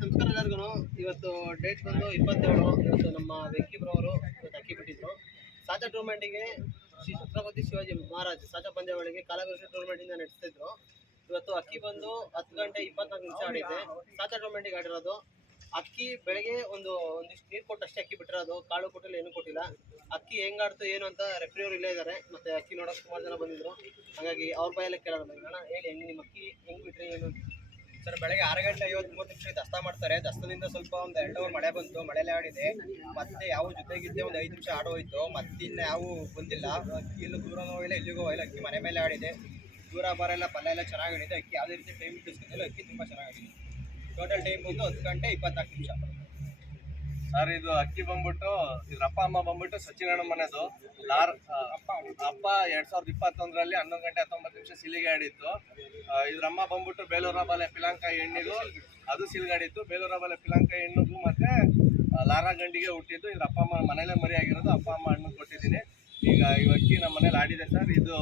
ನಮಸ್ಕಾರ ಎಲ್ಲರಿಗೂ. ಇವತ್ತು ಡೇಟ್ ಬಂದು 27. ಇವತ್ತು ನಮ್ಮ ವೆಂಕಿ ಬ್ರೋ ಅವರು ಇವತ್ತು ಅಕ್ಕಿ ಬಿಟ್ಟಿದ್ರು. ಸಾಚಾ ಟೂರ್ನಮೆಂಟಿಗೆ ಶ್ರೀ ಛತ್ರಪತಿ ಶಿವಾಜಿ ಮಹಾರಾಜ್ ಸಾಚಾ ಪಂದ್ಯಾವಳಿಗೆ ಕಾಲಗರ್ಷಿ ಟೂರ್ನಮೆಂಟಿಂದ ನಡೆಸ್ತಿದ್ರು. ಇವತ್ತು ಅಕ್ಕಿ ಬಂದು 10 ಗಂಟೆ 24 ನಿಮಿಷ ಆಡಿದೆ. ಸಾಚಾ ಟೂರ್ನಮೆಂಟಿಗೆ ಆಡಿರೋದು. ಅಕ್ಕಿ ಬೆಳಗ್ಗೆ ಒಂದಿಷ್ಟು ನೀರು ಕೊಟ್ಟು ಅಷ್ಟೇ ಅಕ್ಕಿ ಬಿಟ್ಟಿರೋದು. ಕಾಳು ಕೊಟ್ಟಿಲ್ಲ, ಏನೂ ಕೊಟ್ಟಿಲ್ಲ. ಅಕ್ಕಿ ಹೆಂಗಾಡ್ತು ಏನು ಅಂತ ರೆಫ್ರಿ ಅವರು ಇಲ್ಲೇ ಇದ್ದಾರೆ. ಮತ್ತೆ ಅಕ್ಕಿ ನೋಡೋಕೆ ಸುಮಾರು ಜನ ಬಂದಿದ್ರು. ಹಾಗಾಗಿ ಅವ್ರ ಬಾಯಲ್ಲೇ ಕೇಳೋಣ. ಅಣ್ಣ ಹೇಳಿ, ಹೆಂಗೆ ನಿಮ್ಮ ಅಕ್ಕಿ ಹೆಂಗೆ ಬಿಟ್ರಿ ಏನು? ಸರ್, ಬೆಳಗ್ಗೆ 6 ಗಂಟೆ 53 ದಸ್ತಾ ಮಾಡ್ತಾರೆ. ದಸ್ತದಿಂದ ಸ್ವಲ್ಪ ಒಂದು 2 ಅವರ್ ಮಳೆ ಬಂತು. ಮಳೆಲ್ಲೇ ಆಡಿದೆ. ಮತ್ತೆ ಯಾವ ಜೊತೆಗಿದ್ದೆ ಒಂದು 5 ನಿಮಿಷ ಆಡೋಯ್ತು. ಮತ್ತಿನ್ನ ಯಾವ ಬಂದಿಲ್ಲ. ಅಕ್ಕಿ ಎಲ್ಲೂ ದೂರನೂ ಹೋಗಿಲ್ಲ, ಎಲ್ಲಿಗೂ ಹೋಗಿಲ್ಲ. ಅಕ್ಕಿ ಮನೆ ಮೇಲೆ ಆಡಿದೆ. ದೂರ ಬರೆಲ್ಲ ಪಲ್ಯ ಎಲ್ಲ ಚೆನ್ನಾಗಿ ಆಡಿದೆ. ಅಕ್ಕಿ ಯಾವುದೇ ರೀತಿ ಟೈಮ್ ಇಟ್ಟಿಸ್ಕೊಂಡಿಲ್ಲ. ಅಕ್ಕಿ ತುಂಬ ಚೆನ್ನಾಗಿದೆ. ಟೋಟಲ್ ಟೈಮ್ ಬಂದು 10 ಗಂಟೆ 24 ನಿಮಿಷ. ಸರ್, ಇದು ಅಕ್ಕಿ ಬಂದ್ಬಿಟ್ಟು ಇದ್ರ ಅಪ್ಪ ಅಮ್ಮ ಬಂದ್ಬಿಟ್ಟು ಸಚಿನ್ ಅಣ್ಣ ಮನೆದು. ಅಪ್ಪ 2021ರಲ್ಲಿ 11 ಗಂಟೆ 19 ನಿಮಿಷ ಸಿಲಿಗೆ ಆಡಿತ್ತು. ಇದ್ರ ಅಮ್ಮ ಬಂದ್ಬಿಟ್ಟು ಬೇಲೂರ ಬಾಲೆ ಪಿಲಾಂಕಾಯಿ ಹೆಣ್ಣಿಗೂ ಅದು ಸಿಲ್ಗಾಡಿತ್ತು. ಬೇಲೂರ ಬಾಲೆ ಪಿಲಾಂಕಾಯಿ ಹೆಣ್ಣಿಗೂ ಮತ್ತೆ ಲಾರಾ ಗಂಡಿಗೆ ಹುಟ್ಟಿದ್ದು. ಇದ್ರ ಅಪ್ಪ ಅಮ್ಮ ಮನೇಲೆ ಮರಿ ಆಗಿರೋದು. ಅಪ್ಪ ಅಮ್ಮ ಹಣ್ಣು ಕೊಟ್ಟಿದ್ದೀನಿ. ಈಗ ಈ ಅಕ್ಕಿ ನಮ್ಮ ಮನೇಲಿ ಆಡಿದೆ ಸರ್. ಇದು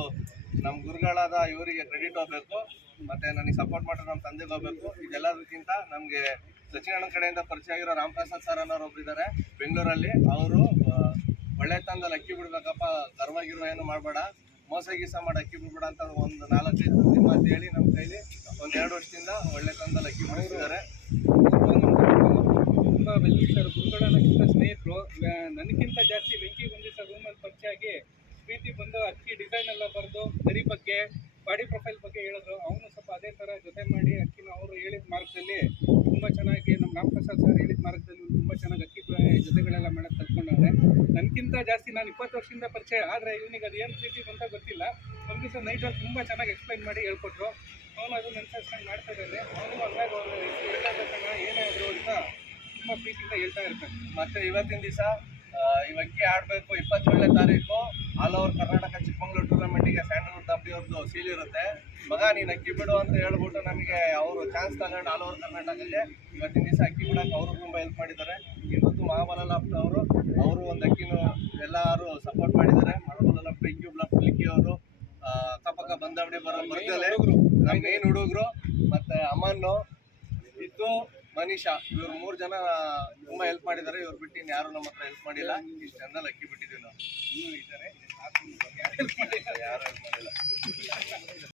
ನಮ್ಮ ಗುರುಗಳಾದ ಇವರಿಗೆ ಕ್ರೆಡಿಟ್ ಹೋಗ್ಬೇಕು, ಮತ್ತೆ ನನಗೆ ಸಪೋರ್ಟ್ ಮಾಡೋದು ನಮ್ಮ ತಂದೆಗೆ ಹೋಗ್ಬೇಕು. ಇದೆಲ್ಲದಕ್ಕಿಂತ ನಮಗೆ ಸಚಿನ್ ಅಣ್ಣ ಕಡೆಯಿಂದ ಪರಿಚಯ ಆಗಿರೋ ರಾಮಪ್ರಸಾದ್ ಸರ್ ಅನ್ನೋರು ಒಬ್ಬರಿದ್ದಾರೆ ಬೆಂಗಳೂರಲ್ಲಿ. ಅವರು ಒಳ್ಳೆ ತಂದಲ್ಲಿ ಅಕ್ಕಿ ಬಿಡ್ಬೇಕಪ್ಪ, ಗರ್ವಾಗಿರೋ ಏನು ಮಾಡಬೇಡ, ಮೋಸ ಗೀಸ ಮಾಡಿ ಅಕ್ಕಿ ಬಿಡ್ಬೇಡ ಅಂತ ಒಂದು 4-5 ಮಂದಿ ಮಾತು ಹೇಳಿ ನಮ್ಮ ಕೈಲಿ ಒಂದು 2 ವರ್ಷದಿಂದ ಒಳ್ಳೆ ತಂದಲ್ಲಿ ಅಕ್ಕಿ ಬಿಡಿಸಿದ್ದಾರೆ. ತುಂಬ ವೆಲ್ಕಿ ಸರ್. ಗುರುಗಳನ್ನಕ್ಕಿಂತ ಸ್ನೇಹಿತರು. ನನಗಿಂತ ಜಾಸ್ತಿ ವೆಂಕಿ ಬಂದು ಸರ್ ರೂಮಲ್ಲಿ ಪರಿಚಯ ಆಗಿ ಪ್ರೀತಿ ಬಂದು ಅಕ್ಕಿ ಡಿಸೈನ್ ಎಲ್ಲ ಬರೆದು ಗರಿ ಬಗ್ಗೆ ಬಾಡಿ ಪ್ರೊಫೈಲ್ ಬಗ್ಗೆ ಹೇಳಿದ್ರು. ಅವನು ಸ್ವಲ್ಪ ಅದೇ ಥರ ಜೊತೆ ಮಾಡಿ ಅಕ್ಕಿನ ಅವರು ಹೇಳಿದ ಮಾರ್ಗದಲ್ಲಿ ತುಂಬ ಚೆನ್ನಾಗಿ, ನಮ್ಮ ರಾಮಪ್ರಸಾದ್ ಸರ್ ಹೇಳಿದ ಮಾರ್ಗದಲ್ಲಿ ತುಂಬ ಚೆನ್ನಾಗಿ ಅಕ್ಕಿ ಜೊತೆಗಳೆಲ್ಲ ಮಾಡೋಕ್ಕೆ ಕಲ್ತ್ಕೊಂಡವ್ರೆ. ನನಗಿಂತ ಜಾಸ್ತಿ ನಾನು 20 ವರ್ಷದಿಂದ ಪರಿಚಯ. ಆದರೆ ಇವನಿಗೆ ಅದು ಏನು ಪ್ರೀತಿ ಅಂತ ಗೊತ್ತಿಲ್ಲ. ಒಂದು ದಿವಸ ನೈಟಲ್ಲಿ ತುಂಬ ಚೆನ್ನಾಗಿ ಎಕ್ಸ್ಪ್ಲೈನ್ ಮಾಡಿ ಹೇಳ್ಕೊಟ್ರು. ಅವನು ಅದು ಅನುಸರಿಸ್ಕೊಂಡು ಮಾಡ್ತಾ ಇದ್ದಾನೆ. ಅವನು ಹಂಗಾಗಿ ಅವ್ರು ಹೇಳ್ತಾ ಏನಾದರೂ ಅಂತ ತುಂಬ ಪ್ರೀತಿಯಿಂದ ಹೇಳ್ತಾ ಇರ್ತಾರೆ. ಮತ್ತು ಇವತ್ತಿನ ದಿವಸ ಇವಕ್ಕಿ ಆಡಬೇಕು 27ನೇ ತಾರೀಕು ಆಲ್ ಓವರ್ ಕರ್ನಾಟಕ ಚಿಕ್ಕಮಂಗ್ಳೂರು ಟೂರ್ನಮೆಂಟಿಗೆ ಸ್ಯಾಂಡಲ್ವುಡ್ ದಬ್ಬಿ ಅವ್ರದ್ದು ಸೀಲ್ ಇರುತ್ತೆ. ಮಗ ನೀನು ಅಕ್ಕಿ ಬಿಡು ಅಂತ ಹೇಳ್ಬಿಟ್ಟು ನಮಗೆ ಅವರು ಚಾನ್ಸ್ ತಗೊಂಡು ಆಲ್ ಓವರ್ ಕರ್ನಾಟಕಕ್ಕೆ ಇವತ್ತಿನ ದಿವಸ ಅಕ್ಕಿ ಬಿಡೋಕೆ ಅವರು ತುಂಬ ಹೆಲ್ಪ್ ಮಾಡಿದ್ದಾರೆ. ಇವತ್ತು ಮಹಾಬಲಲಾಪ್ಟ್ ಅವರು ಒಂದು ಅಕ್ಕಿನೂ ಎಲ್ಲರೂ ಸಪೋರ್ಟ್ ಮಾಡಿದ್ದಾರೆ. ಮಹಾಬಲಲಾಪ್ಟ್ ಇಂಕ್ಯೂಬ್ ಲಾಪ್ಟ್ ಲಿಕ್ಕಿ ಅವರು ಅಕ್ಕಪಕ್ಕ ಬಂದಾವಣಿ ಬರ್ತಾರೆ. ನಮ್ಮ ಮೇನ್ ಹುಡುಗರು ಮತ್ತು ಅಮನ್ನು ಇತ್ತು ಮನೀಷಾ, ಇವ್ರು 3 ಜನ ತುಂಬ ಹೆಲ್ಪ್ ಮಾಡಿದ್ದಾರೆ. ಇವ್ರು ಬಿಟ್ಟು ಇನ್ನು ಯಾರು ನಮ್ಮ ಹತ್ರ ಹೆಲ್ಪ್ ಮಾಡಿಲ್ಲ. ಇಷ್ಟು ಜನದಲ್ಲಿ ಅಕ್ಕಿ ಬಿಟ್ಟಿದ್ದೀವಿ ನಾವು. ಇನ್ನೂ ಇದ್ದಾರೆ, ಯಾರು ಹೆಲ್ಪ್ ಮಾಡಿಲ್ಲ.